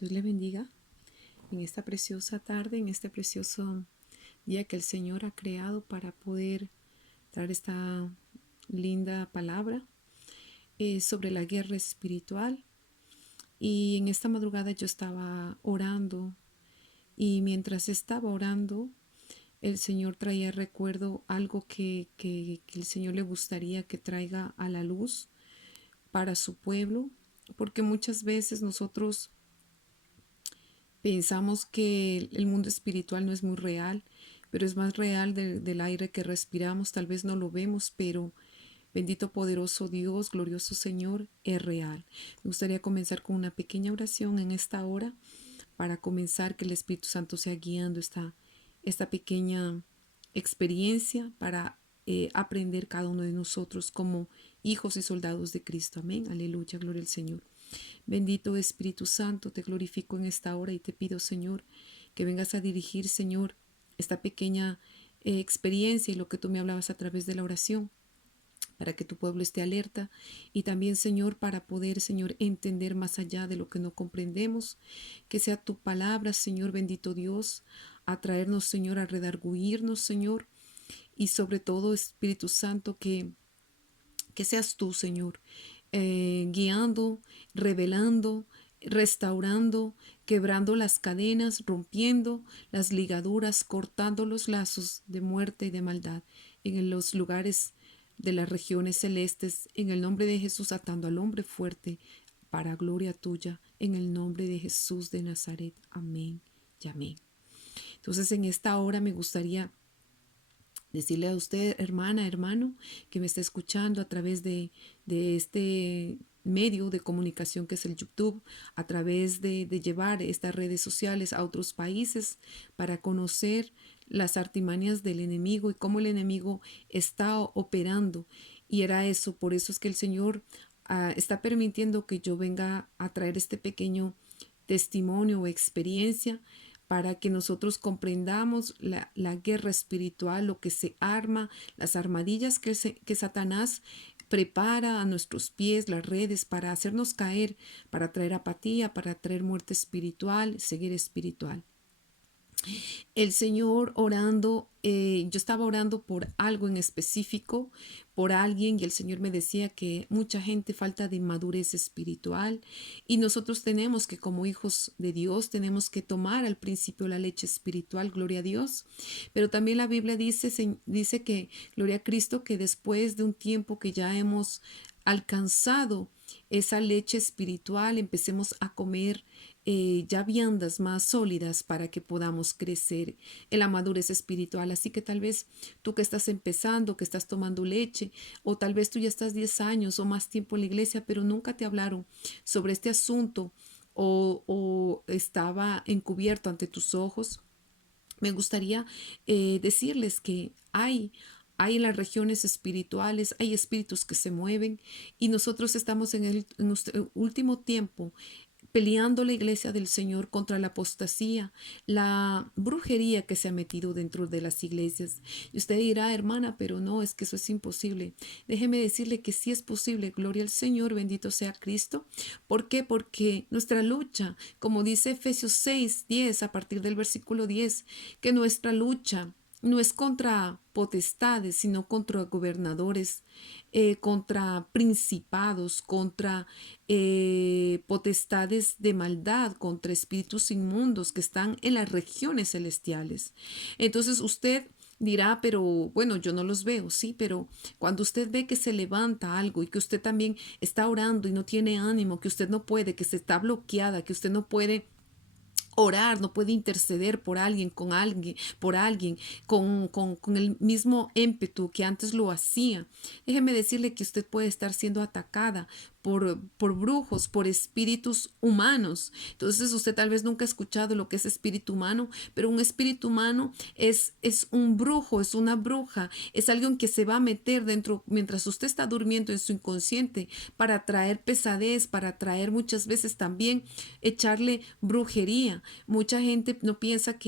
Dios le bendiga en esta preciosa tarde, en este precioso día que el Señor ha creado para poder traer esta linda palabra sobre la guerra espiritual. Y en esta madrugada yo estaba orando y mientras estaba orando, el Señor traía recuerdo algo que el Señor le gustaría que traiga a la luz para su pueblo, porque muchas veces nosotros pensamos que el mundo espiritual no es muy real, pero es más real del aire que respiramos. Tal vez no lo vemos, pero bendito poderoso Dios, glorioso Señor, es real. Me gustaría comenzar con una pequeña oración en esta hora para comenzar que el Espíritu Santo sea guiando esta pequeña experiencia para aprender cada uno de nosotros como hijos y soldados de Cristo. Amén. Aleluya, gloria al Señor. Bendito Espíritu Santo, te glorifico en esta hora y te pido, Señor, que vengas a dirigir, Señor, esta pequeña experiencia y lo que tú me hablabas a través de la oración, para que tu pueblo esté alerta y también, Señor, para poder, Señor, entender más allá de lo que no comprendemos, que sea tu palabra, Señor, bendito Dios, a traernos, Señor, a redarguirnos, Señor, y sobre todo, Espíritu Santo, que seas tú, Señor, guiando, revelando, restaurando, quebrando las cadenas, rompiendo las ligaduras, cortando los lazos de muerte y de maldad en los lugares de las regiones celestes, en el nombre de Jesús, atando al hombre fuerte para gloria tuya, en el nombre de Jesús de Nazaret. Amén y amén. Entonces, en esta hora me gustaría decirle a usted, hermana, hermano, que me está escuchando a través de este medio de comunicación que es el YouTube, a través de llevar estas redes sociales a otros países para conocer las artimañas del enemigo y cómo el enemigo está operando. Y era eso, por eso es que el Señor está permitiendo que yo venga a traer este pequeño testimonio o experiencia para que nosotros comprendamos la guerra espiritual, lo que se arma, las armadillas que Satanás prepara a nuestros pies, las redes para hacernos caer, para traer apatía, para traer muerte espiritual, ceguera espiritual. El Señor orando, yo estaba orando por algo en específico, por alguien, y el Señor me decía que mucha gente falta de madurez espiritual y nosotros tenemos que como hijos de Dios tenemos que tomar al principio la leche espiritual, gloria a Dios, pero también la Biblia dice que, gloria a Cristo, que después de un tiempo que ya hemos alcanzado esa leche espiritual, empecemos a comer ya viandas más sólidas para que podamos crecer en la madurez espiritual. Así que tal vez tú que estás empezando, que estás tomando leche, o tal vez tú ya estás 10 años o más tiempo en la iglesia, pero nunca te hablaron sobre este asunto o estaba encubierto ante tus ojos. Me gustaría decirles que hay en las regiones espirituales, hay espíritus que se mueven y nosotros estamos en nuestro último tiempo peleando la iglesia del Señor contra la apostasía, la brujería que se ha metido dentro de las iglesias. Y usted dirá, hermana, pero no, es que eso es imposible. Déjeme decirle que sí es posible. Gloria al Señor, bendito sea Cristo. ¿Por qué? Porque nuestra lucha, como dice Efesios 6:10, a partir del versículo 10, que nuestra lucha no es contra potestades, sino contra gobernadores, contra principados, contra potestades de maldad, contra espíritus inmundos que están en las regiones celestiales. Entonces usted dirá, pero bueno, yo no los veo, sí, pero cuando usted ve que se levanta algo y que usted también está orando y no tiene ánimo, que usted no puede, que se está bloqueada, que usted no puede orar, no puede interceder por alguien, por alguien, con el mismo ímpetu que antes lo hacía. Déjeme decirle que usted puede estar siendo atacada por brujos, por espíritus humanos. Entonces usted tal vez nunca ha escuchado lo que es espíritu humano, pero un espíritu humano es un brujo, es una bruja, es alguien que se va a meter dentro mientras usted está durmiendo en su inconsciente para traer pesadez, para traer muchas veces también echarle brujería. Mucha gente no piensa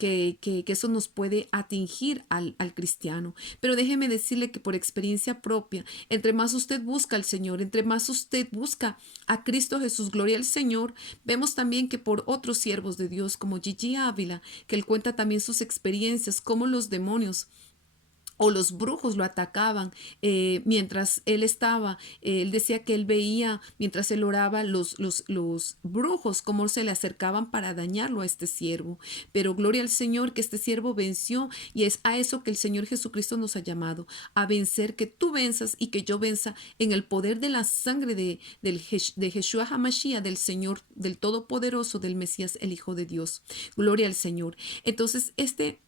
que eso nos puede atingir al cristiano. Pero déjeme decirle que por experiencia propia, entre más usted busca al Señor, entre más usted busca a Cristo Jesús, gloria al Señor, vemos también que por otros siervos de Dios como Gigi Ávila, que él cuenta también sus experiencias, cómo los demonios o los brujos lo atacaban mientras él estaba. Él decía que él veía, mientras él oraba, los brujos cómo se le acercaban para dañarlo a este siervo. Pero gloria al Señor que este siervo venció, y es a eso que el Señor Jesucristo nos ha llamado, a vencer, que tú venzas y que yo venza en el poder de la sangre de Yeshua HaMashiach, del Señor, del Todopoderoso, del Mesías, el Hijo de Dios. Gloria al Señor. Entonces, este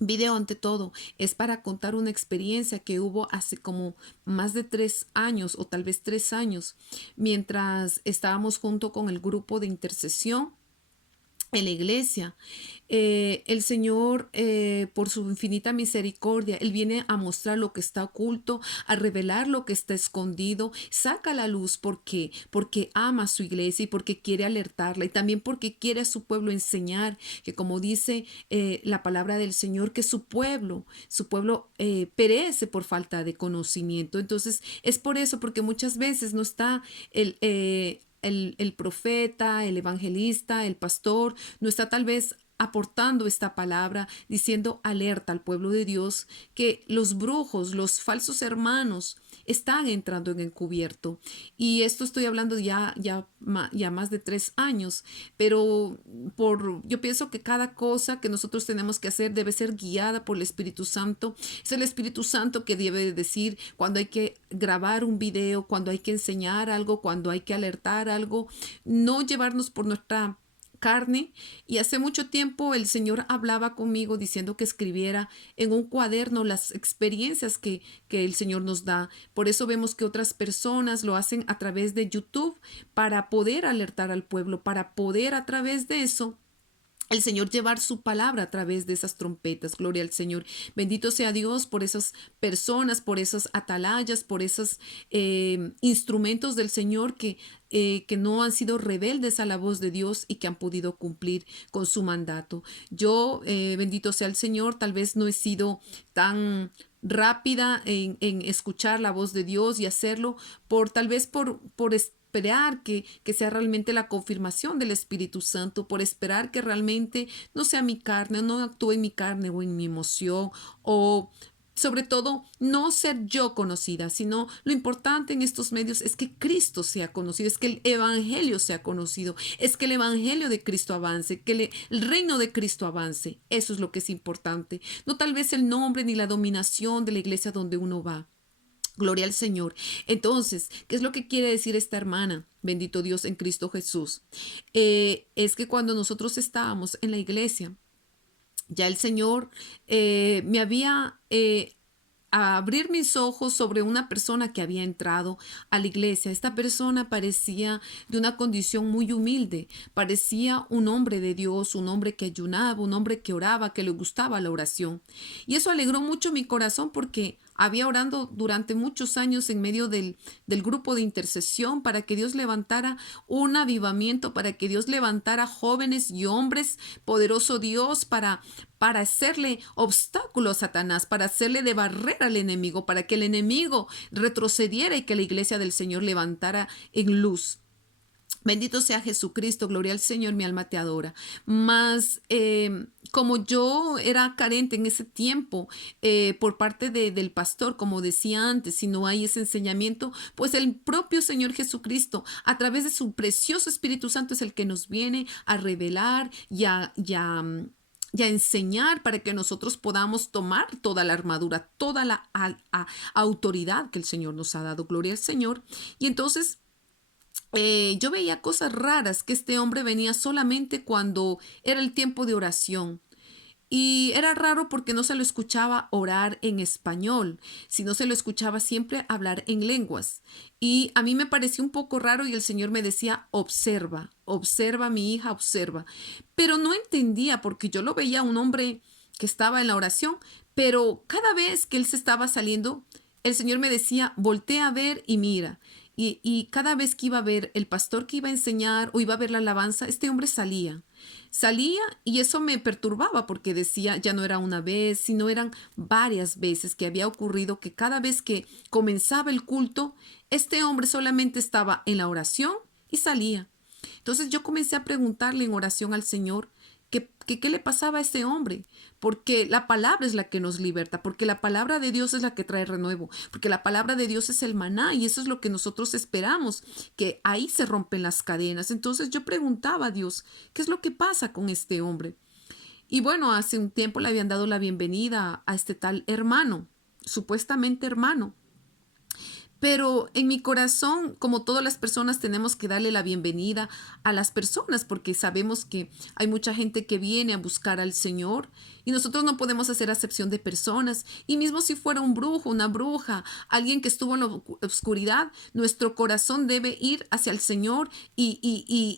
video ante todo es para contar una experiencia que hubo hace como más de 3 años o tal vez 3 años, mientras estábamos junto con el grupo de intercesión en la iglesia. El Señor, por su infinita misericordia, Él viene a mostrar lo que está oculto, a revelar lo que está escondido, saca a la luz. ¿Por qué? Porque ama a su iglesia y porque quiere alertarla, y también porque quiere a su pueblo enseñar que, como dice la palabra del Señor, que su pueblo perece por falta de conocimiento. Entonces es por eso, porque muchas veces no está el profeta, el evangelista, el pastor, no está tal vez aportando esta palabra, diciendo alerta al pueblo de Dios que los brujos, los falsos hermanos están entrando en encubierto. Y esto estoy hablando ya más de 3 años, pero yo pienso que cada cosa que nosotros tenemos que hacer debe ser guiada por el Espíritu Santo. Es el Espíritu Santo que debe decir cuando hay que grabar un video, cuando hay que enseñar algo, cuando hay que alertar algo, no llevarnos por nuestra carne. Y hace mucho tiempo el Señor hablaba conmigo diciendo que escribiera en un cuaderno las experiencias que el Señor nos da. Por eso vemos que otras personas lo hacen a través de YouTube para poder alertar al pueblo, para poder a través de eso el Señor llevar su palabra a través de esas trompetas. Gloria al Señor. Bendito sea Dios por esas personas, por esas atalayas, por esos instrumentos del Señor que no han sido rebeldes a la voz de Dios y que han podido cumplir con su mandato. Yo, bendito sea el Señor, tal vez no he sido tan rápida en escuchar la voz de Dios y hacerlo tal vez por esperar que sea realmente la confirmación del Espíritu Santo, por esperar que realmente no sea mi carne, no actúe en mi carne o en mi emoción, o sobre todo no ser yo conocida, sino lo importante en estos medios es que Cristo sea conocido, es que el Evangelio sea conocido, es que el Evangelio de Cristo avance, que el reino de Cristo avance. Eso es lo que es importante, no tal vez el nombre ni la dominación de la iglesia donde uno va. Gloria al Señor. Entonces, ¿qué es lo que quiere decir esta hermana? Bendito Dios en Cristo Jesús. Es que cuando nosotros estábamos en la iglesia, ya el Señor me había a abrir mis ojos sobre una persona que había entrado a la iglesia. Esta persona parecía de una condición muy humilde, parecía un hombre de Dios, un hombre que ayunaba, un hombre que oraba, que le gustaba la oración. Y eso alegró mucho mi corazón porque había orando durante muchos años en medio del grupo de intercesión para que Dios levantara un avivamiento, para que Dios levantara jóvenes y hombres, poderoso Dios, para hacerle obstáculo a Satanás, para hacerle de barrera al enemigo, para que el enemigo retrocediera y que la iglesia del Señor levantara en luz. Bendito sea Jesucristo, gloria al Señor, mi alma te adora. Mas como yo era carente en ese tiempo por parte del pastor, como decía antes, si no hay ese enseñamiento, pues el propio Señor Jesucristo, a través de su precioso Espíritu Santo, es el que nos viene a revelar y a enseñar para que nosotros podamos tomar toda la armadura, toda la autoridad que el Señor nos ha dado. Gloria al Señor. Y entonces yo veía cosas raras, que este hombre venía solamente cuando era el tiempo de oración. Y era raro porque no se lo escuchaba orar en español, sino se lo escuchaba siempre hablar en lenguas. Y a mí me pareció un poco raro y el Señor me decía, observa, observa mi hija, observa. Pero no entendía porque yo lo veía un hombre que estaba en la oración, pero cada vez que él se estaba saliendo, el Señor me decía, voltea a ver y mira. y cada vez que iba a ver el pastor que iba a enseñar o iba a ver la alabanza, este hombre salía. Salía y eso me perturbaba porque decía, ya no era una vez, sino eran varias veces que había ocurrido que cada vez que comenzaba el culto, este hombre solamente estaba en la oración y salía. Entonces yo comencé a preguntarle en oración al Señor qué le pasaba a este hombre, porque la palabra es la que nos liberta, porque la palabra de Dios es la que trae renuevo, porque la palabra de Dios es el maná y eso es lo que nosotros esperamos, que ahí se rompen las cadenas. Entonces yo preguntaba a Dios, ¿qué es lo que pasa con este hombre? Y bueno, hace un tiempo le habían dado la bienvenida a este tal hermano, supuestamente hermano. Pero en mi corazón, como todas las personas, tenemos que darle la bienvenida a las personas porque sabemos que hay mucha gente que viene a buscar al Señor y nosotros no podemos hacer acepción de personas. Y mismo si fuera un brujo, una bruja, alguien que estuvo en la oscuridad, nuestro corazón debe ir hacia el Señor y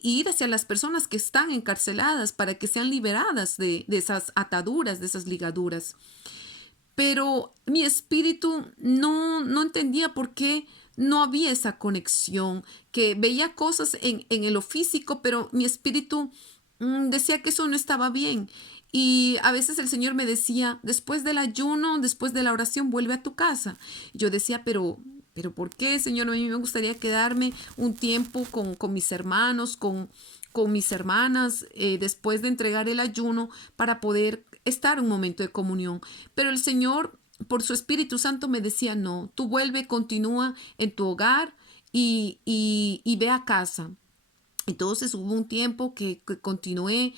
ir hacia las personas que están encarceladas para que sean liberadas de esas ataduras, de esas ligaduras. Pero mi espíritu no entendía por qué no había esa conexión, que veía cosas en lo físico, pero mi espíritu decía que eso no estaba bien. Y a veces el Señor me decía, después del ayuno, después de la oración, vuelve a tu casa. Yo decía, pero ¿por qué, Señor? A mí me gustaría quedarme un tiempo con mis hermanos, con mis hermanas, después de entregar el ayuno para poder estar un momento de comunión. Pero el Señor, por su Espíritu Santo, me decía, no, tú vuelve, continúa en tu hogar y ve a casa. Entonces hubo un tiempo que continué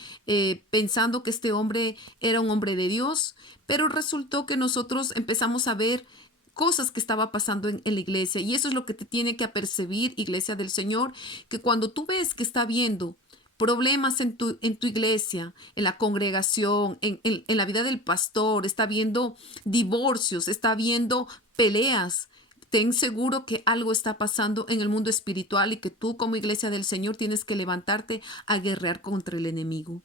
pensando que este hombre era un hombre de Dios, pero resultó que nosotros empezamos a ver cosas que estaba pasando en la iglesia y eso es lo que te tiene que apercibir, iglesia del Señor, que cuando tú ves que está viendo problemas en tu iglesia, en la congregación, en la vida del pastor, está viendo divorcios, está viendo peleas, ten seguro que algo está pasando en el mundo espiritual y que tú como iglesia del Señor tienes que levantarte a guerrear contra el enemigo.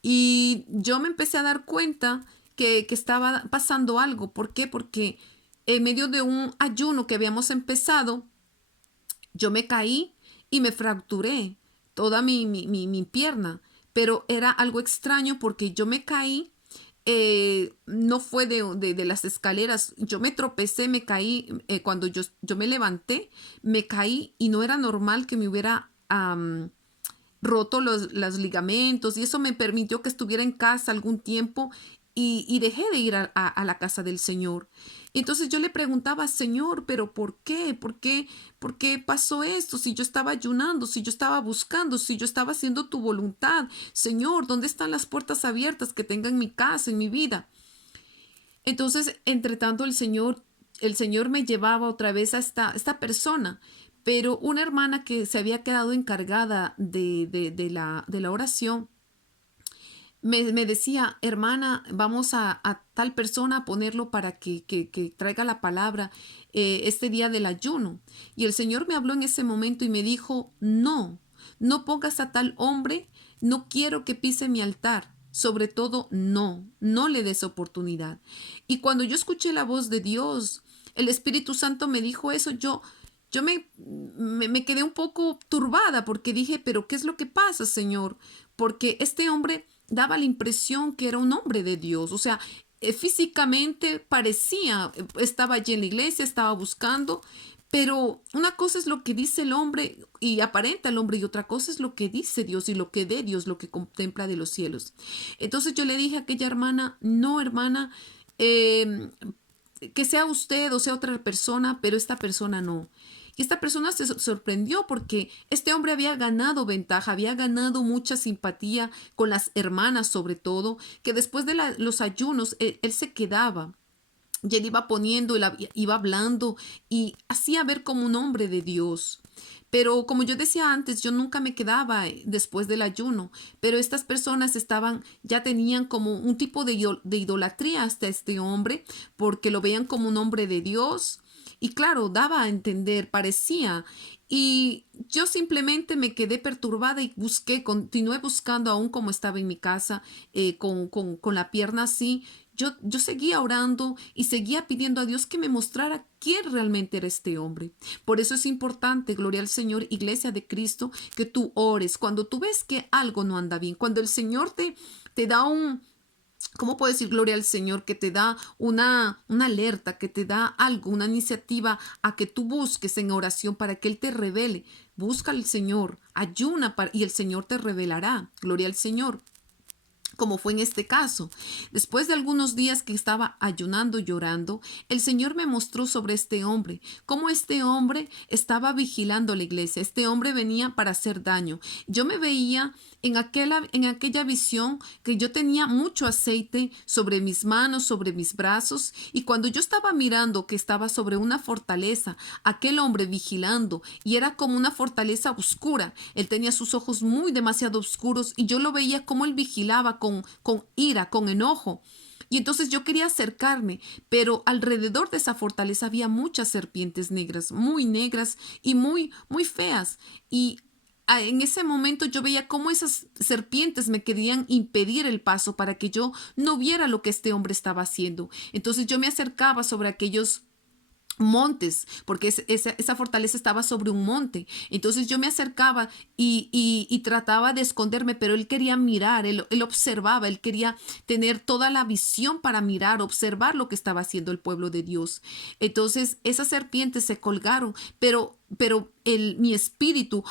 Y yo me empecé a dar cuenta que estaba pasando algo. ¿Por qué? Porque en medio de un ayuno que habíamos empezado, yo me caí y me fracturé toda mi pierna, pero era algo extraño porque yo me caí, no fue de las escaleras, yo me tropecé, me caí, cuando yo me levanté, me caí y no era normal que me hubiera roto los ligamentos y eso me permitió que estuviera en casa algún tiempo y dejé de ir a la casa del Señor. Entonces yo le preguntaba, Señor, pero ¿por qué? ¿Por qué? ¿Por qué pasó esto? Si yo estaba ayunando, si yo estaba buscando, si yo estaba haciendo tu voluntad. Señor, ¿dónde están las puertas abiertas que tenga en mi casa, en mi vida? Entonces, entre tanto, el Señor me llevaba otra vez a esta persona, pero una hermana que se había quedado encargada de la oración, me decía, hermana, vamos a tal persona a ponerlo para que traiga la palabra este día del ayuno. Y el Señor me habló en ese momento y me dijo, no pongas a tal hombre, no quiero que pise mi altar. Sobre todo, no le des oportunidad. Y cuando yo escuché la voz de Dios, el Espíritu Santo me dijo eso, yo me quedé un poco turbada porque dije, pero ¿qué es lo que pasa, Señor? Porque este hombre daba la impresión que era un hombre de Dios, o sea, físicamente parecía, estaba allí en la iglesia, estaba buscando, pero una cosa es lo que dice el hombre y aparenta el hombre y otra cosa es lo que dice Dios y lo que ve Dios, lo que contempla de los cielos. Entonces yo le dije a aquella hermana, no hermana, eh, que sea usted o sea otra persona, pero esta persona no. Y esta persona se sorprendió porque este hombre había ganado ventaja, había ganado mucha simpatía con las hermanas sobre todo, que después de los ayunos él se quedaba. Y él iba poniendo, iba hablando y hacía ver como un hombre de Dios. Pero como yo decía antes, yo nunca me quedaba después del ayuno, pero estas personas ya tenían como un tipo de idolatría hasta este hombre, porque lo veían como un hombre de Dios. Y claro, daba a entender, parecía. Y yo simplemente me quedé perturbada y continué buscando aún como estaba en mi casa, con la pierna así. yo seguía orando y seguía pidiendo a Dios que me mostrara quién realmente era este hombre. Por eso es importante, gloria al Señor, Iglesia de Cristo, que tú ores cuando tú ves que algo no anda bien, cuando el Señor te da ¿cómo puedo decir gloria al Señor? Que te da una alerta, que te da algo, una iniciativa a que tú busques en oración para que Él te revele. Busca al Señor, ayuna y el Señor te revelará. Gloria al Señor, como fue en este caso. Después de algunos días que estaba ayunando, llorando, el Señor me mostró sobre este hombre, cómo este hombre estaba vigilando la iglesia. Este hombre venía para hacer daño. Yo me veía en aquella visión que yo tenía mucho aceite sobre mis manos, sobre mis brazos, y cuando yo estaba mirando que estaba sobre una fortaleza, aquel hombre vigilando, y era como una fortaleza oscura. Él tenía sus ojos muy demasiado oscuros y yo lo veía como él vigilaba con ira, con enojo. Y entonces yo quería acercarme, pero alrededor de esa fortaleza había muchas serpientes negras y muy, muy feas. Y en ese momento yo veía cómo esas serpientes me querían impedir el paso para que yo no viera lo que este hombre estaba haciendo. Entonces yo me acercaba sobre aquellos montes, porque esa fortaleza estaba sobre un monte. Entonces yo me acercaba y trataba de esconderme, pero él quería mirar, él observaba, él quería tener toda la visión para mirar, observar lo que estaba haciendo el pueblo de Dios. Entonces esas serpientes se colgaron, pero mi espíritu,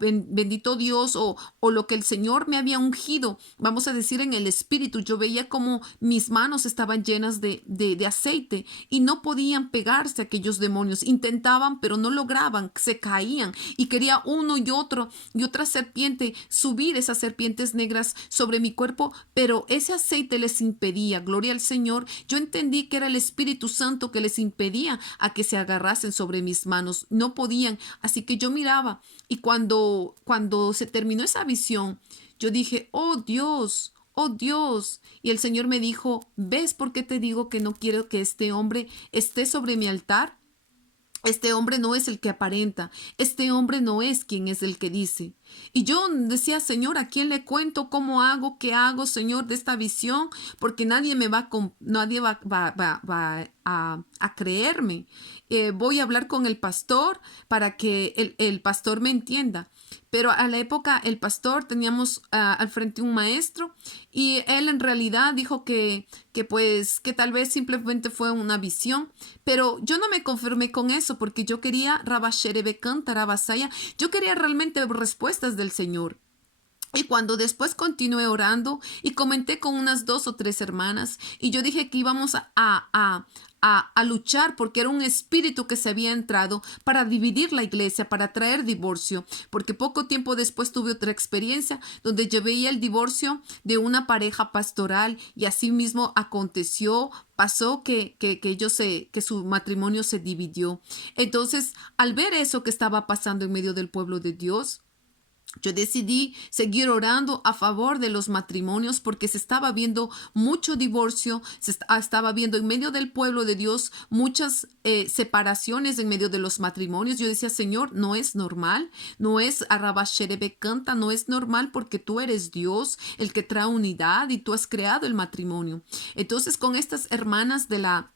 bendito Dios, o lo que el Señor me había ungido, vamos a decir en el espíritu, yo veía como mis manos estaban llenas de aceite y no podían pegarse a aquellos demonios. Intentaban, pero no lograban, se caían y quería uno y otro y otra serpiente subir esas serpientes negras sobre mi cuerpo, pero ese aceite les impedía. Gloria al Señor. Yo entendí que era el Espíritu Santo que les impedía a que se agarrasen sobre mis manos. No podían. Así que yo miraba y cuando se terminó esa visión, yo dije, oh Dios. Oh Dios. Y el Señor me dijo, ¿ves por qué te digo que no quiero que este hombre esté sobre mi altar? Este hombre no es el que aparenta, este hombre no es quien es el que dice. Y yo decía, Señor, ¿a quién le cuento? ¿Cómo hago? ¿Qué hago, Señor, de esta visión? Porque nadie va a creerme. Voy a hablar con el pastor para que el pastor me entienda. Pero a la época el pastor teníamos al frente un maestro y él en realidad dijo que tal vez simplemente fue una visión, pero yo no me conformé con eso porque yo quería yo quería realmente respuestas del Señor. Y cuando después continué orando y comenté con unas 2 o 3 hermanas y yo dije que íbamos a luchar porque era un espíritu que se había entrado para dividir la iglesia, para traer divorcio, porque poco tiempo después tuve otra experiencia donde yo veía el divorcio de una pareja pastoral y así mismo pasó que su matrimonio se dividió. Entonces, al ver eso que estaba pasando en medio del pueblo de Dios, yo decidí seguir orando a favor de los matrimonios porque se estaba viendo mucho divorcio, estaba viendo en medio del pueblo de Dios muchas separaciones en medio de los matrimonios. Yo decía, Señor, no es normal, no es Arrabasherebe canta, no es normal porque tú eres Dios, el que trae unidad y tú has creado el matrimonio. Entonces, con estas hermanas de la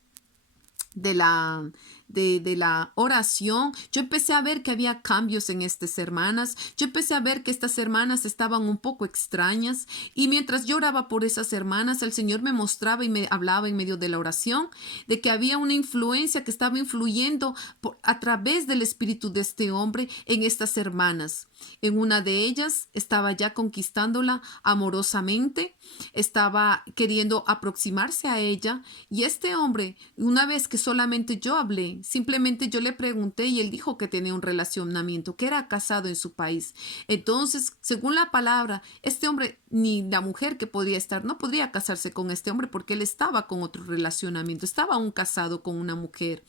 oración, yo empecé a ver que había cambios en estas hermanas, yo empecé a ver que estas hermanas estaban un poco extrañas y mientras yo oraba por esas hermanas, el Señor me mostraba y me hablaba en medio de la oración de que había una influencia que estaba influyendo a través del espíritu de este hombre en estas hermanas. En una de ellas estaba ya conquistándola amorosamente, estaba queriendo aproximarse a ella y este hombre, una vez que solamente yo hablé, simplemente yo le pregunté y él dijo que tenía un relacionamiento, que era casado en su país. Entonces, según la palabra, este hombre ni la mujer que podría estar, no podría casarse con este hombre porque él estaba con otro relacionamiento, estaba aún casado con una mujer.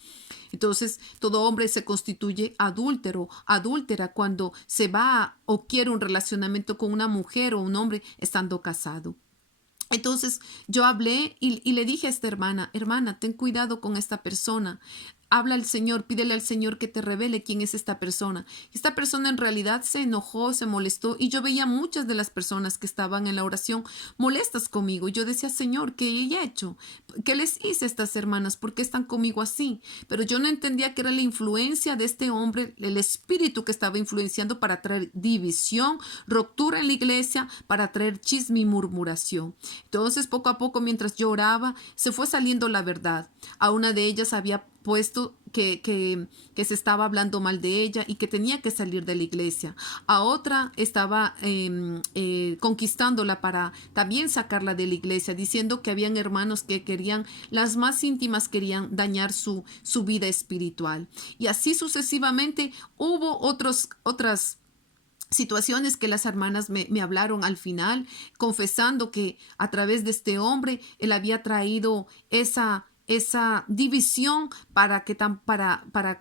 Entonces, todo hombre se constituye adúltera cuando se va o quiere un relacionamiento con una mujer o un hombre estando casado. Entonces yo hablé y le dije a esta hermana, ten cuidado con esta persona. habla al Señor, pídele al Señor que te revele quién es esta persona. Esta persona en realidad se enojó, se molestó y yo veía muchas de las personas que estaban en la oración molestas conmigo. Y yo decía, Señor, ¿qué he hecho? ¿Qué les hice a estas hermanas? ¿Por qué están conmigo así? Pero yo no entendía que era la influencia de este hombre, el espíritu que estaba influenciando para traer división, ruptura en la iglesia, para traer chisme y murmuración. Entonces, poco a poco, mientras yo oraba, se fue saliendo la verdad. A una de ellas había puesto que se estaba hablando mal de ella y que tenía que salir de la iglesia. A otra estaba conquistándola para también sacarla de la iglesia, diciendo que habían hermanos que querían, las más íntimas querían dañar su vida espiritual. Y así sucesivamente hubo otras situaciones que las hermanas me hablaron al final, confesando que a través de este hombre él había traído esa división para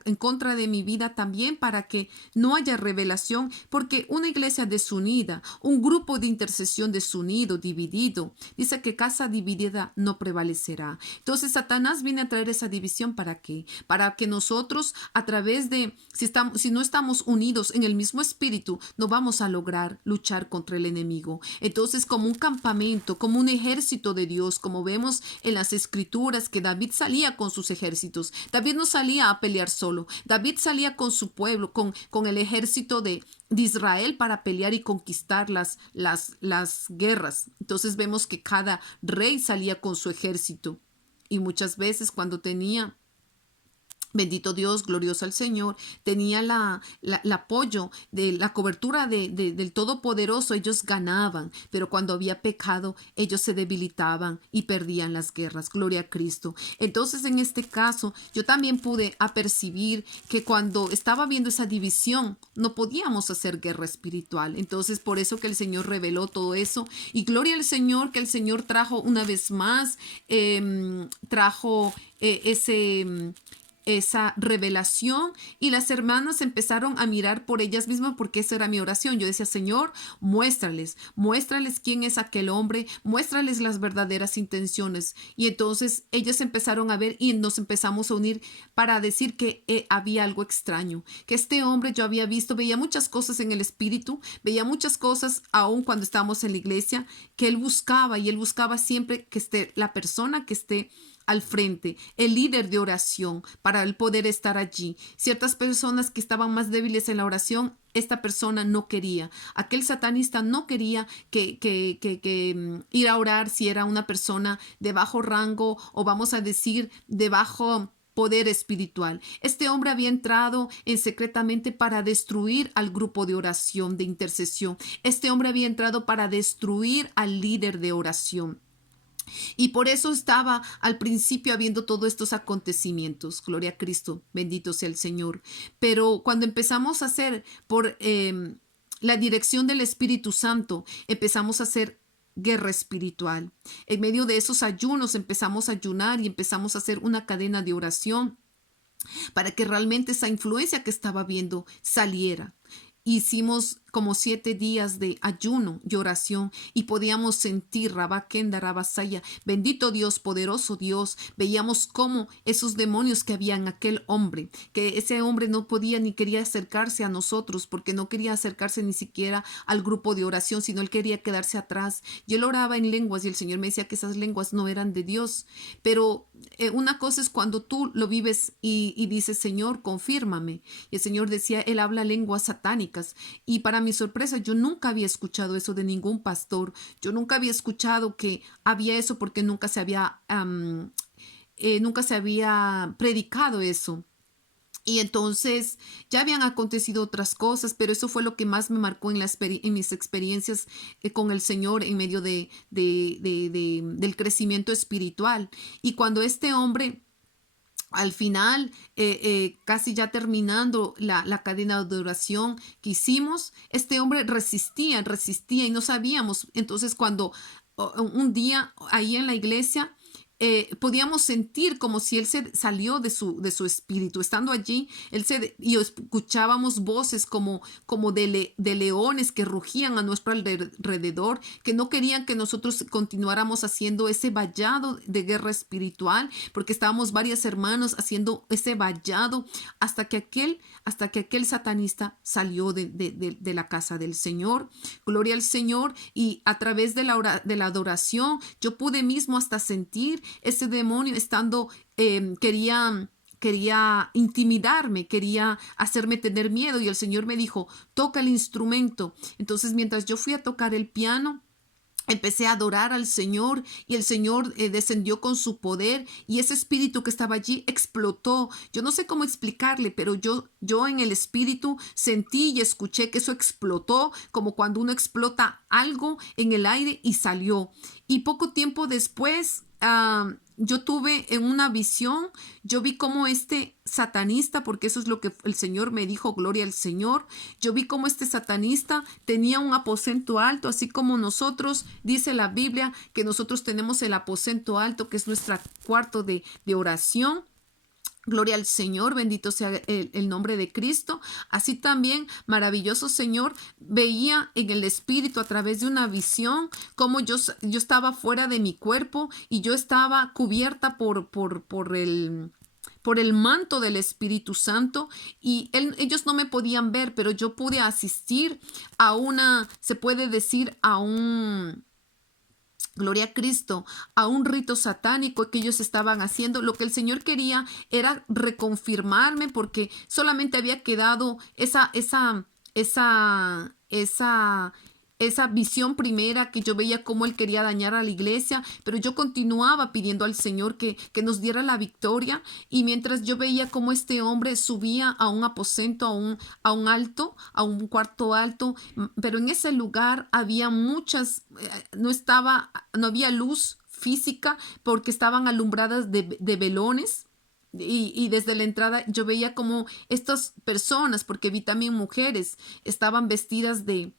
en contra de mi vida también, para que no haya revelación, porque una iglesia desunida, un grupo de intercesión desunido, dividido, dice que casa dividida no prevalecerá. Entonces Satanás viene a traer esa división. ¿Para qué? Para que nosotros a través de, si no estamos unidos en el mismo espíritu, no vamos a lograr luchar contra el enemigo. Entonces, como un campamento, como un ejército de Dios, como vemos en las escrituras que David salía con sus ejércitos. David no salía a pelear solo. David salía con su pueblo, con el ejército de Israel para pelear y conquistar las guerras. Entonces vemos que cada rey salía con su ejército. Y muchas veces cuando tenía, bendito Dios, glorioso al Señor, tenía el apoyo de la cobertura del Todopoderoso, ellos ganaban, pero cuando había pecado, ellos se debilitaban y perdían las guerras. Gloria a Cristo. Entonces, en este caso, yo también pude apercibir que cuando estaba viendo esa división, no podíamos hacer guerra espiritual. Entonces, por eso que el Señor reveló todo eso. Y gloria al Señor, que el Señor trajo una vez más, trajo esa revelación, y las hermanas empezaron a mirar por ellas mismas, porque esa era mi oración. Yo decía, Señor, muéstrales quién es aquel hombre, muéstrales las verdaderas intenciones. Y entonces ellas empezaron a ver y nos empezamos a unir para decir que había algo extraño, que este hombre yo había visto, veía muchas cosas en el espíritu, veía muchas cosas aún cuando estábamos en la iglesia, que él buscaba, y él buscaba siempre que esté la persona que esté al frente, el líder de oración, para el poder estar allí. Ciertas personas que estaban más débiles en la oración, esta persona no quería. Aquel satanista no quería que ir a orar si era una persona de bajo rango, o vamos a decir de bajo poder espiritual. Este hombre había entrado secretamente para destruir al grupo de oración, de intercesión. Este hombre había entrado para destruir al líder de oración. Y por eso estaba al principio habiendo todos estos acontecimientos. Gloria a Cristo, bendito sea el Señor. Pero cuando empezamos a hacer por la dirección del Espíritu Santo, empezamos a hacer guerra espiritual. En medio de esos ayunos empezamos a ayunar y empezamos a hacer una cadena de oración para que realmente esa influencia que estaba viendo saliera. Hicimos como 7 días de ayuno y oración, y podíamos sentir Rabaquenda, Rabasaya, bendito Dios, poderoso Dios. Veíamos cómo esos demonios que había en aquel hombre, que ese hombre no podía ni quería acercarse a nosotros, porque no quería acercarse ni siquiera al grupo de oración, sino él quería quedarse atrás. Y él oraba en lenguas y el Señor me decía que esas lenguas no eran de Dios. Pero una cosa es cuando tú lo vives y dices, Señor, confírmame. Y el Señor decía, él habla lenguas satánicas. Y para mi sorpresa, yo nunca había escuchado eso de ningún pastor. Yo nunca había escuchado que había eso, porque nunca se había predicado eso. Y entonces ya habían acontecido otras cosas, pero eso fue lo que más me marcó en mis experiencias con el Señor en medio del crecimiento espiritual. Y cuando este hombre, al final, casi ya terminando la cadena de oración que hicimos, este hombre resistía y no sabíamos. Entonces, cuando un día ahí en la iglesia, podíamos sentir como si él se salió de su espíritu. Estando allí, y escuchábamos voces como de leones que rugían a nuestro alrededor, que no querían que nosotros continuáramos haciendo ese vallado de guerra espiritual, porque estábamos varias hermanas haciendo ese vallado hasta que aquel satanista salió de la casa del Señor. Gloria al Señor. Y a través de la adoración, yo pude mismo hasta sentir ese demonio estando, quería intimidarme, quería hacerme tener miedo, y el Señor me dijo, toca el instrumento. Entonces, mientras yo fui a tocar el piano, empecé a adorar al Señor, y el Señor descendió con su poder, y ese espíritu que estaba allí explotó. Yo no sé cómo explicarle, pero yo en el espíritu sentí y escuché que eso explotó, como cuando uno explota algo en el aire, y salió. Y poco tiempo después, yo tuve en una visión, yo vi como este satanista, porque eso es lo que el Señor me dijo, gloria al Señor. Yo vi como este satanista tenía un aposento alto, así como nosotros, dice la Biblia, que nosotros tenemos el aposento alto, que es nuestro cuarto de oración. Gloria al Señor, bendito sea el nombre de Cristo. Así también, maravilloso Señor, veía en el Espíritu a través de una visión como yo estaba fuera de mi cuerpo, y yo estaba cubierta por el manto del Espíritu Santo, y ellos no me podían ver, pero yo pude asistir se puede decir, gloria a Cristo, a un rito satánico que ellos estaban haciendo. Lo que el Señor quería era reconfirmarme, porque solamente había quedado esa visión primera, que yo veía cómo él quería dañar a la iglesia, pero yo continuaba pidiendo al Señor que nos diera la victoria. Y mientras yo veía cómo este hombre subía a un aposento, a un cuarto alto, pero en ese lugar había no había luz física, porque estaban alumbradas de velones. Y desde la entrada yo veía como estas personas, porque vi también mujeres, estaban vestidas de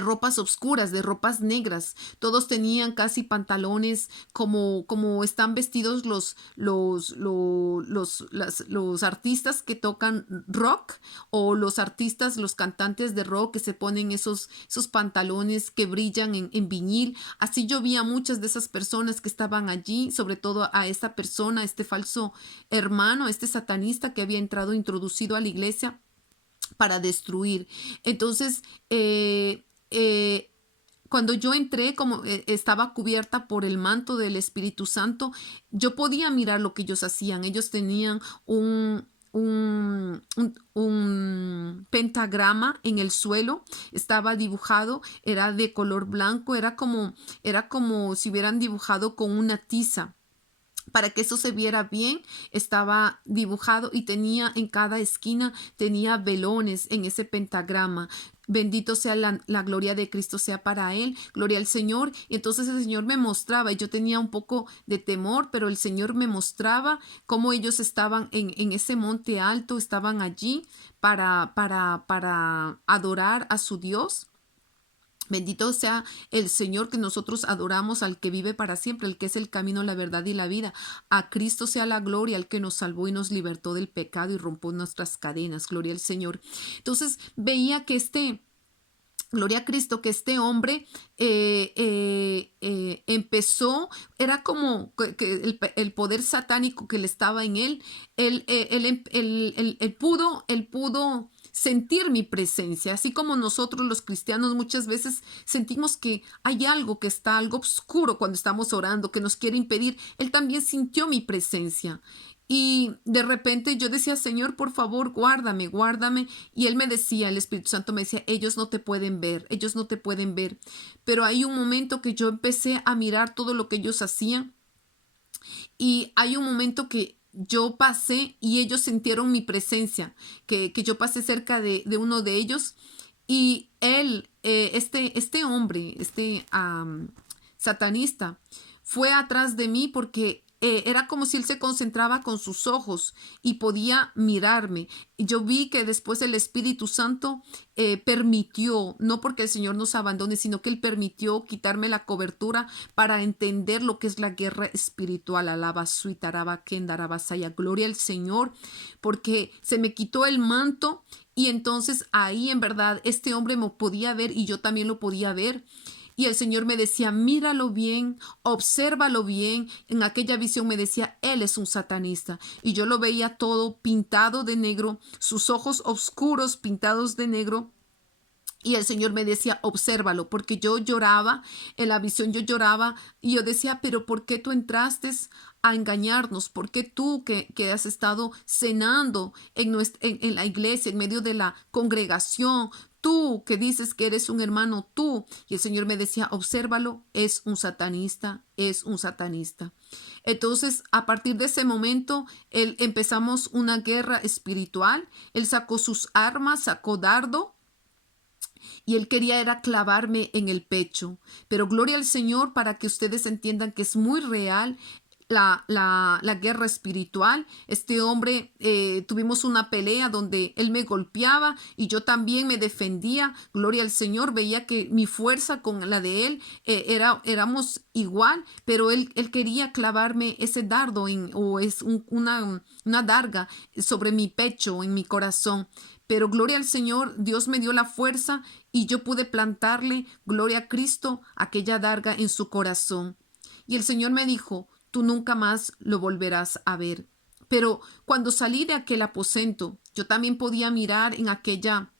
ropas oscuras, de ropas negras. Todos tenían casi pantalones como están vestidos los artistas que tocan rock, o los artistas, los cantantes de rock, que se ponen esos pantalones que brillan en vinil. Así yo vi a muchas de esas personas que estaban allí, sobre todo a esta persona, este falso hermano, este satanista que había introducido a la iglesia para destruir. Entonces, cuando yo entré, como estaba cubierta por el manto del Espíritu Santo, yo podía mirar lo que ellos hacían. Ellos tenían un pentagrama en el suelo, estaba dibujado, era de color blanco, era como si hubieran dibujado con una tiza. Para que eso se viera bien, estaba dibujado, y tenía en cada esquina, tenía velones en ese pentagrama. Bendito sea la gloria de Cristo, sea para él, gloria al Señor. Y entonces el Señor me mostraba, y yo tenía un poco de temor, pero el Señor me mostraba cómo ellos estaban en ese monte alto, estaban allí para adorar a su Dios. Bendito sea el Señor, que nosotros adoramos al que vive para siempre, el que es el camino, la verdad y la vida. A Cristo sea la gloria, al que nos salvó y nos libertó del pecado y rompió nuestras cadenas. Gloria al Señor. Entonces veía que gloria a Cristo, que este hombre empezó, era como que el poder satánico que le estaba en él, él pudo sentir mi presencia, así como nosotros los cristianos muchas veces sentimos que hay algo algo oscuro cuando estamos orando, que nos quiere impedir. Él también sintió mi presencia. Y de repente yo decía, Señor, por favor, guárdame, guárdame. Y él me decía, el Espíritu Santo me decía, ellos no te pueden ver, ellos no te pueden ver. Pero hay un momento que yo empecé a mirar todo lo que ellos hacían. Y hay un momento que yo pasé y ellos sintieron mi presencia, que yo pasé cerca de uno de ellos, y él, este hombre, satanista, fue atrás de mí, porque era como si él se concentraba con sus ojos y podía mirarme. Y yo vi que después el Espíritu Santo permitió, no porque el Señor nos abandone, sino que él permitió quitarme la cobertura para entender lo que es la guerra espiritual. Alaba suitaraba kendarabasaya. Gloria al Señor, porque se me quitó el manto y entonces ahí en verdad este hombre me podía ver y yo también lo podía ver. Y el Señor me decía, míralo bien, obsérvalo bien. En aquella visión me decía, él es un satanista. Y yo lo veía todo pintado de negro, sus ojos oscuros pintados de negro. Y el Señor me decía, obsérvalo, porque yo lloraba, en la visión yo lloraba y yo decía, pero ¿por qué tú entraste a engañarnos? ¿Por qué tú que has estado cenando en la iglesia, en medio de la congregación? Tú que dices que eres un hermano, tú. Y el Señor me decía, obsérvalo, es un satanista, es un satanista. Entonces, a partir de ese momento, empezamos una guerra espiritual. Él sacó sus armas, sacó dardo y él quería era clavarme en el pecho. Pero gloria al Señor para que ustedes entiendan que es muy real la guerra espiritual. Este hombre, tuvimos una pelea donde él me golpeaba y yo también me defendía. Gloria al Señor, veía que mi fuerza con la de él éramos igual, pero él quería clavarme ese dardo o es una darga sobre mi pecho, en mi corazón. Pero gloria al Señor, Dios me dio la fuerza y yo pude plantarle, gloria a Cristo, aquella darga en su corazón. Y el Señor me dijo, tú nunca más lo volverás a ver. Pero cuando salí de aquel aposento, yo también podía mirar en aquella,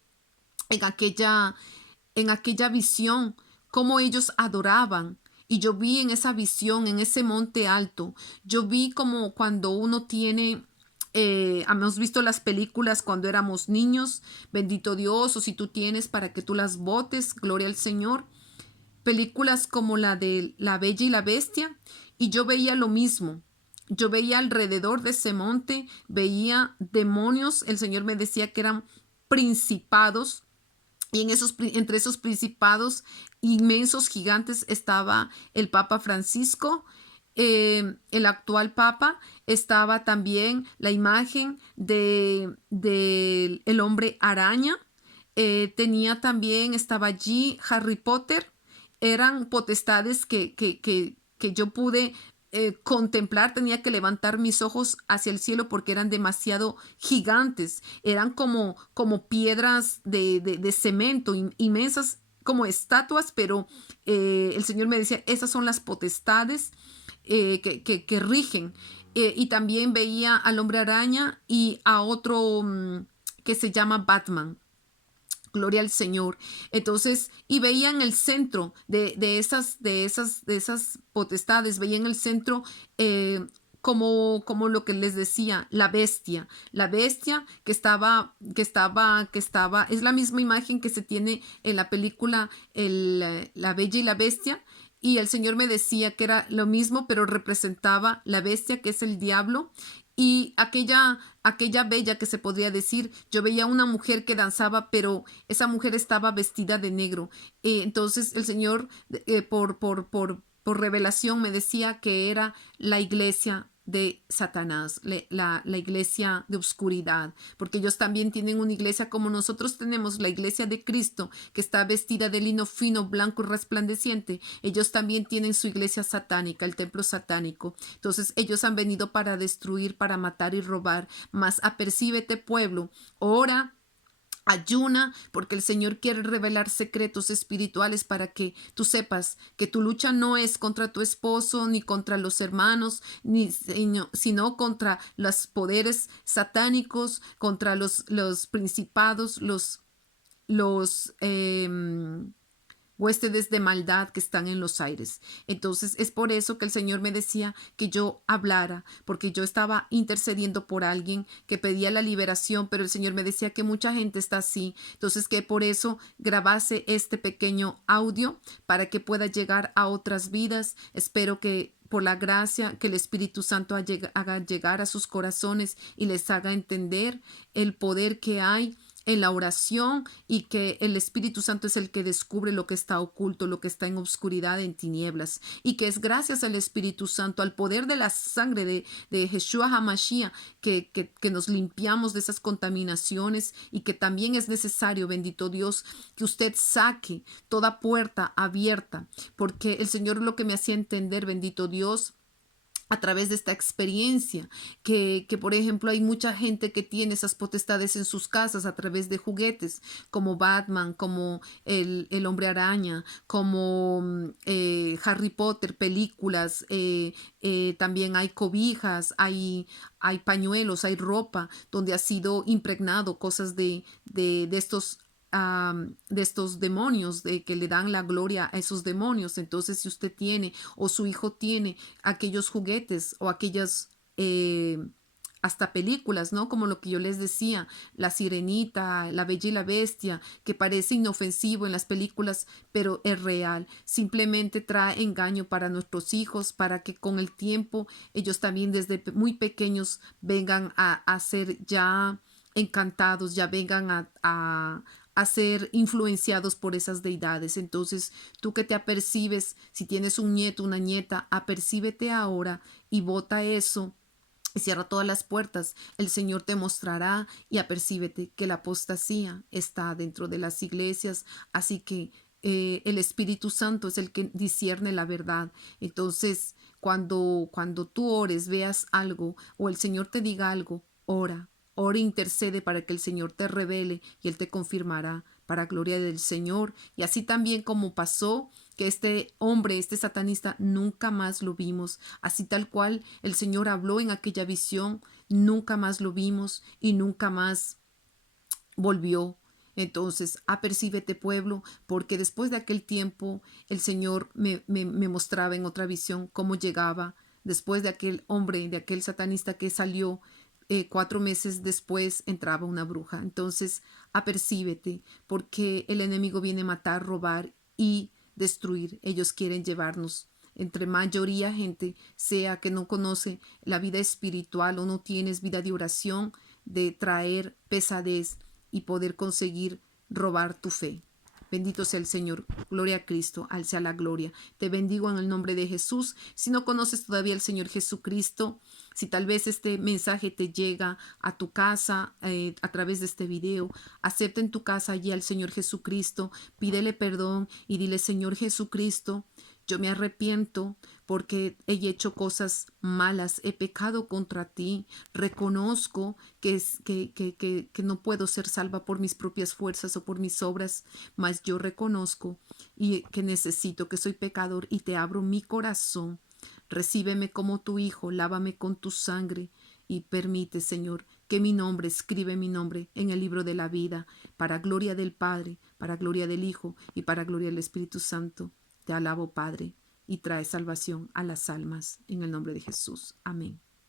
en aquella visión, cómo ellos adoraban. Y yo vi en esa visión, en ese monte alto, yo vi como cuando uno tiene hemos visto las películas cuando éramos niños, bendito Dios, o si tú tienes para que tú las botes, gloria al Señor. Películas como la de La Bella y la Bestia, y yo veía lo mismo. Yo veía alrededor de ese monte, veía demonios, el Señor me decía que eran principados, y entre esos principados inmensos, gigantes, estaba el Papa Francisco, el actual Papa, estaba también la imagen de el hombre araña, estaba allí Harry Potter. Eran potestades que yo pude contemplar. Tenía que levantar mis ojos hacia el cielo porque eran demasiado gigantes, eran como piedras de cemento inmensas, como estatuas, pero el Señor me decía, esas son las potestades que rigen. Y también veía al hombre araña y a otro que se llama Batman. Gloria al Señor. Entonces, y veía en el centro de esas potestades, veía en el centro como lo que les decía, la bestia es la misma imagen que se tiene en la película La Bella y la Bestia. Y el Señor me decía que era lo mismo, pero representaba la bestia, que es el diablo, y aquella bella que se podría decir. Yo veía una mujer que danzaba, pero esa mujer estaba vestida de negro. Entonces el Señor, por revelación, me decía que era la iglesia de Satanás, la iglesia de oscuridad, porque ellos también tienen una iglesia como nosotros tenemos la iglesia de Cristo, que está vestida de lino fino, blanco y resplandeciente. Ellos también tienen su iglesia satánica, el templo satánico. Entonces ellos han venido para destruir, para matar y robar. Mas apercíbete, pueblo, ora, ayuna, porque el Señor quiere revelar secretos espirituales para que tú sepas que tu lucha no es contra tu esposo, ni contra los hermanos, sino contra los poderes satánicos, contra los principados, los huéspedes de maldad que están en los aires. Entonces es por eso que el Señor me decía que yo hablara, porque yo estaba intercediendo por alguien que pedía la liberación, pero el Señor me decía que mucha gente está así. Entonces que por eso grabase este pequeño audio para que pueda llegar a otras vidas. Espero que por la gracia que el Espíritu Santo haga llegar a sus corazones y les haga entender el poder que hay en la oración y que el Espíritu Santo es el que descubre lo que está oculto, lo que está en obscuridad, en tinieblas, y que es gracias al Espíritu Santo, al poder de la sangre de Yeshua HaMashiach, que nos limpiamos de esas contaminaciones y que también es necesario, bendito Dios, que usted saque toda puerta abierta, porque el Señor lo que me hacía entender, bendito Dios, a través de esta experiencia, que por ejemplo hay mucha gente que tiene esas potestades en sus casas a través de juguetes, como Batman, como el Hombre Araña, como Harry Potter, películas, también hay cobijas, hay pañuelos, hay ropa donde ha sido impregnado cosas de estos de estos demonios, de que le dan la gloria a esos demonios. Entonces, si usted tiene o su hijo tiene aquellos juguetes o aquellas hasta películas, ¿no? Como lo que yo les decía, La Sirenita, La Bella y la Bestia, que parece inofensivo en las películas, pero es real. Simplemente trae engaño para nuestros hijos, para que con el tiempo ellos también desde muy pequeños vengan a ser ya encantados, ya vengan a ser influenciados por esas deidades. Entonces, tú que te apercibes, si tienes un nieto, una nieta, apercíbete ahora y bota eso y cierra todas las puertas. El Señor te mostrará y apercíbete que la apostasía está dentro de las iglesias. Así que el Espíritu Santo es el que discierne la verdad. Entonces, cuando tú ores, veas algo o el Señor te diga algo, ora. Ora e intercede para que el Señor te revele y Él te confirmará para gloria del Señor. Y así también como pasó que este hombre, este satanista, nunca más lo vimos. Así tal cual el Señor habló en aquella visión, nunca más lo vimos y nunca más volvió. Entonces, apercíbete pueblo, porque después de aquel tiempo el Señor me mostraba en otra visión cómo llegaba después de aquel hombre, de aquel satanista que salió. 4 meses después entraba una bruja. Entonces, apercíbete, porque el enemigo viene a matar, robar y destruir. Ellos quieren llevarnos. Entre mayoría gente sea que no conoce la vida espiritual o no tienes vida de oración, de traer pesadez y poder conseguir robar tu fe. Bendito sea el Señor. Gloria a Cristo. Al sea la gloria. Te bendigo en el nombre de Jesús. Si no conoces todavía al Señor Jesucristo, si tal vez este mensaje te llega a tu casa a través de este video, acepta en tu casa allí al Señor Jesucristo. Pídele perdón y dile: Señor Jesucristo, yo me arrepiento porque he hecho cosas malas, he pecado contra ti, reconozco que no puedo ser salva por mis propias fuerzas o por mis obras, mas yo reconozco y que necesito, que soy pecador y te abro mi corazón. Recíbeme como tu hijo, lávame con tu sangre y permite, Señor, que mi nombre, escribe mi nombre en el libro de la vida, para gloria del Padre, para gloria del Hijo y para gloria del Espíritu Santo. Te alabo, Padre, y trae salvación a las almas en el nombre de Jesús. Amén.